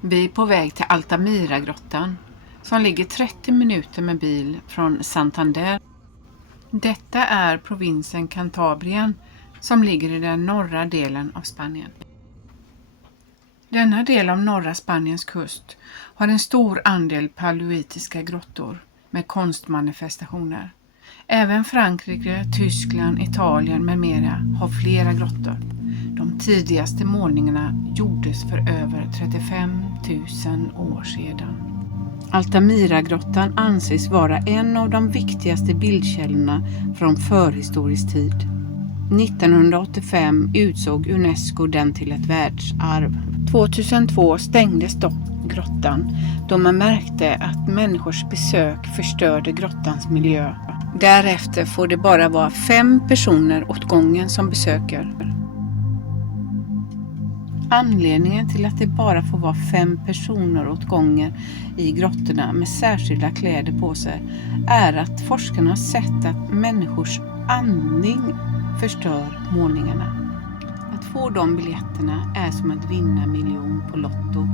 Vi är på väg till Altamira-grottan som ligger 30 minuter med bil från Santander. Detta är provinsen Cantabrien som ligger i den norra delen av Spanien. Denna del av norra Spaniens kust har en stor andel paleolitiska grottor med konstmanifestationer. Även Frankrike, Tyskland, Italien med mera har flera grottor. De tidigaste målningarna gjordes för över 35 000 år sedan. Altamira-grottan anses vara en av de viktigaste bildkällorna från förhistorisk tid. 1985 utsåg UNESCO den till ett världsarv. 2002 stängdes dock grottan då man märkte att människors besök förstörde grottans miljö. Därefter får det bara vara 5 personer åt gången som besöker. Anledningen till att det bara får vara 5 personer åt gången i grottorna med särskilda kläder på sig är att forskarna har sett att människors andning förstör målningarna. Att få de biljetterna är som att vinna miljon på Lotto.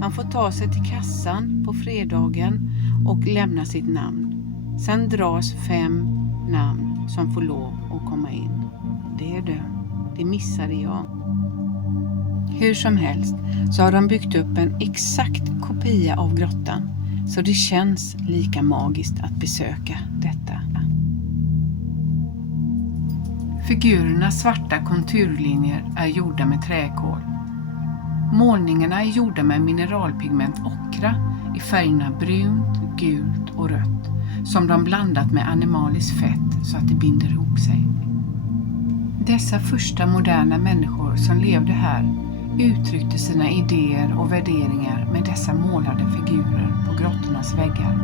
Man får ta sig till kassan på fredagen och lämna sitt namn. Sen dras 5 namn som får lov att komma in. Det är det. Det missade jag. Hur som helst så har de byggt upp en exakt kopia av grottan så det känns lika magiskt att besöka detta. Figurernas svarta konturlinjer är gjorda med träkol. Målningarna är gjorda med mineralpigment ockra i färgerna brunt, gult och rött som de blandat med animaliskt fett så att det binder ihop sig. Dessa första moderna människor som levde här uttryckte sina idéer och värderingar med dessa målade figurer på grottornas väggar.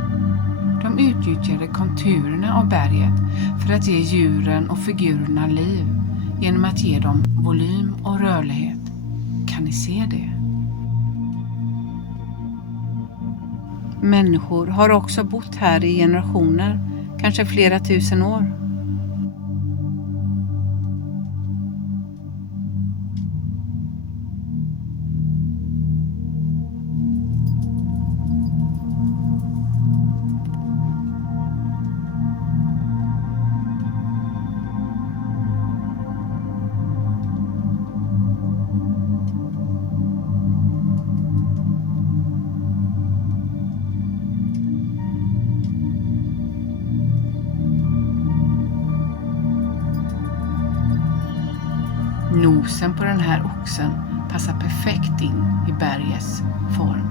De utnyttjade konturerna av berget för att ge djuren och figurerna liv genom att ge dem volym och rörlighet. Kan ni se det? Människor har också bott här i generationer, kanske flera tusen år. Nosen på den här oxen passar perfekt in i bergets form.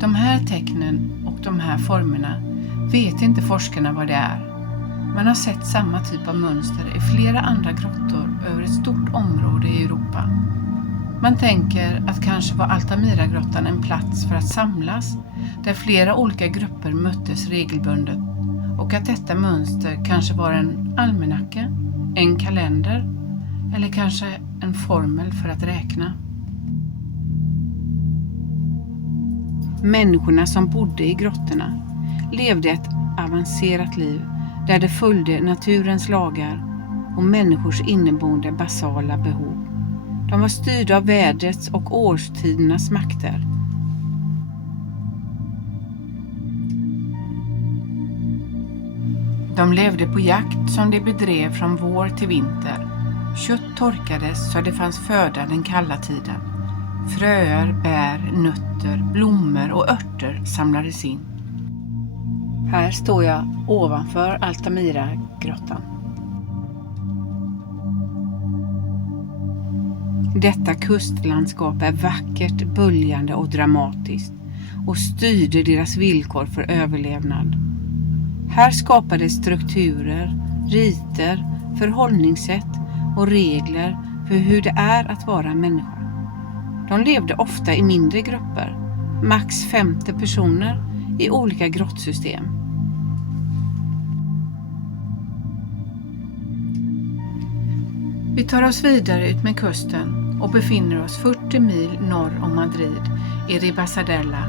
De här tecknen och de här formerna vet inte forskarna vad det är. Man har sett samma typ av mönster i flera andra grottor över ett stort område i Europa. Man tänker att kanske var Altamira-grottan en plats för att samlas, där flera olika grupper möttes regelbundet, och att detta mönster kanske var en almanacka, en kalender eller kanske en formel för att räkna. Människorna som bodde i grottorna levde ett avancerat liv där de följde naturens lagar och människors inneboende basala behov. De var styrda av vädrets och årstidernas makter. De levde på jakt som de bedrev från vår till vinter. Kött torkades så det fanns föda den kalla tiden. Fröer, bär, nötter, blommor och örter samlades in. Här står jag ovanför Altamira-grottan. Detta kustlandskap är vackert, böljande och dramatiskt och styrde deras villkor för överlevnad. Här skapades strukturer, riter, förhållningssätt och regler för hur det är att vara människa. De levde ofta i mindre grupper, max 50 personer i olika grottsystem. Vi tar oss vidare ut med kusten och befinner oss 40 mil norr om Madrid i Ribasadella.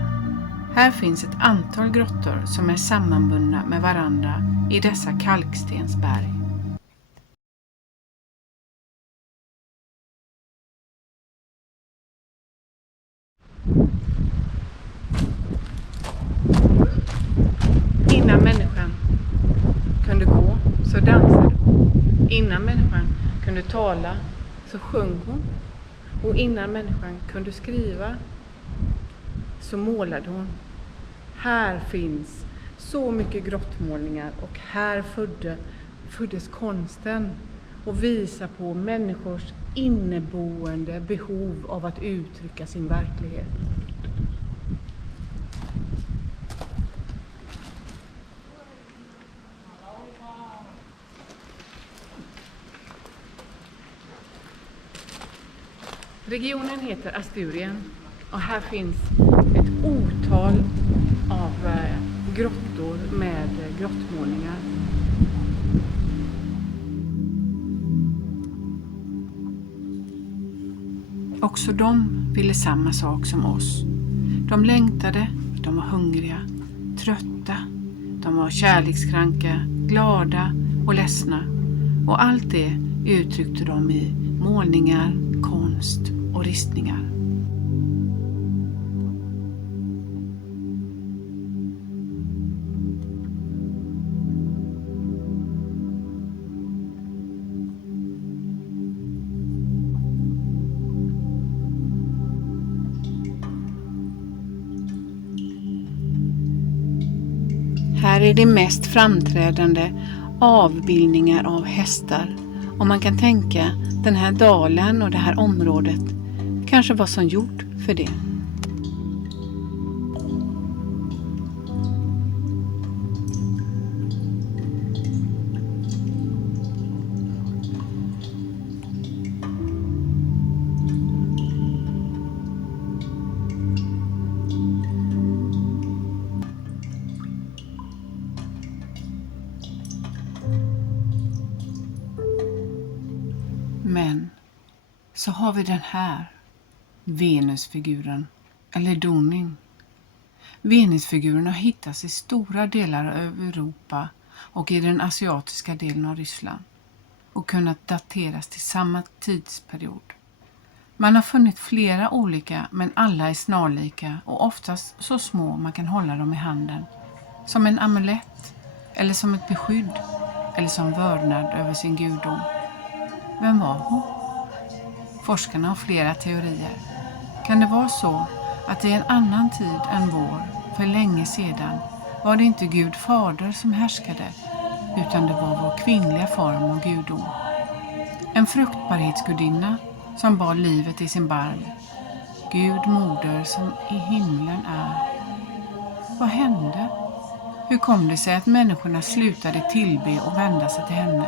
Här finns ett antal grottor som är sammanbundna med varandra i dessa kalkstensberg. Innan människan kunde gå så dansade hon. Innan människan kunde tala så sjöng hon. Och innan människan kunde skriva så målade hon. Här finns så mycket grottmålningar och här föddes konsten och visar på människors inneboende behov av att uttrycka sin verklighet. Regionen heter Asturien och här finns ett otal av grottor med grottmålningar. Också de ville samma sak som oss. De längtade, de var hungriga, trötta, de var kärlekskranka, glada och ledsna. Och allt det uttryckte de i målningar, konst och ristningar. Här är det mest framträdande avbildningar av hästar. Och man kan tänka den här dalen och det här området kanske var som gjort för det. Men så har vi den här Venusfiguren, eller doning. Venusfiguren har hittats i stora delar av Europa och i den asiatiska delen av Ryssland och kunnat dateras till samma tidsperiod. Man har funnit flera olika, men alla är snarlika och oftast så små man kan hålla dem i handen. Som en amulett, eller som ett beskydd, eller som vördnad över sin gudom. Vem var hon? Forskarna har flera teorier. Kan det vara så att i en annan tid än vår, för länge sedan, var det inte Gud fader som härskade, utan det var vår kvinnliga form av gudom. En fruktbarhetsgudinna som bar livet i sin barm. Gud moder som i himlen är. Vad hände? Hur kom det sig att människorna slutade tillbe och vända sig till henne,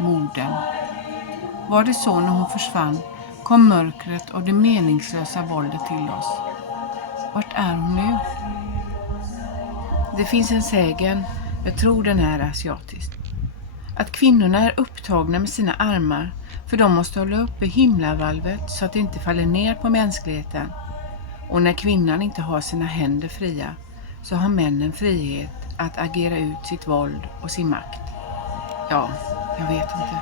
modern? Var det så när hon försvann kom mörkret och det meningslösa våldet till oss? Vart är hon nu? Det finns en sägen, jag tror den är asiatisk, att kvinnorna är upptagna med sina armar för de måste hålla uppe himlavalvet så att det inte faller ner på mänskligheten. Och när kvinnan inte har sina händer fria så har männen frihet att agera ut sitt våld och sin makt. Ja, jag vet inte.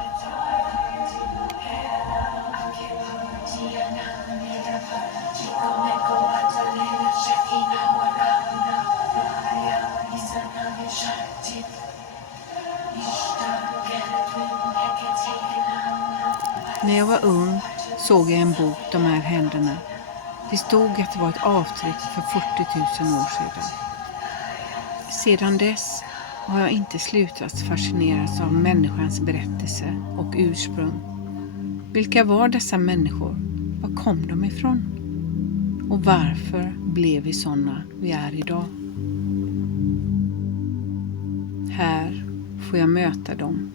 När jag var ung såg jag en bok de här händerna. Det stod att det var ett avtryck för 40 000 år sedan. Sedan dess har jag inte slutat fascineras av människans berättelse och ursprung. Vilka var dessa människor? Var kom de ifrån? Och varför blev vi sådana vi är idag? Här får jag möta dem.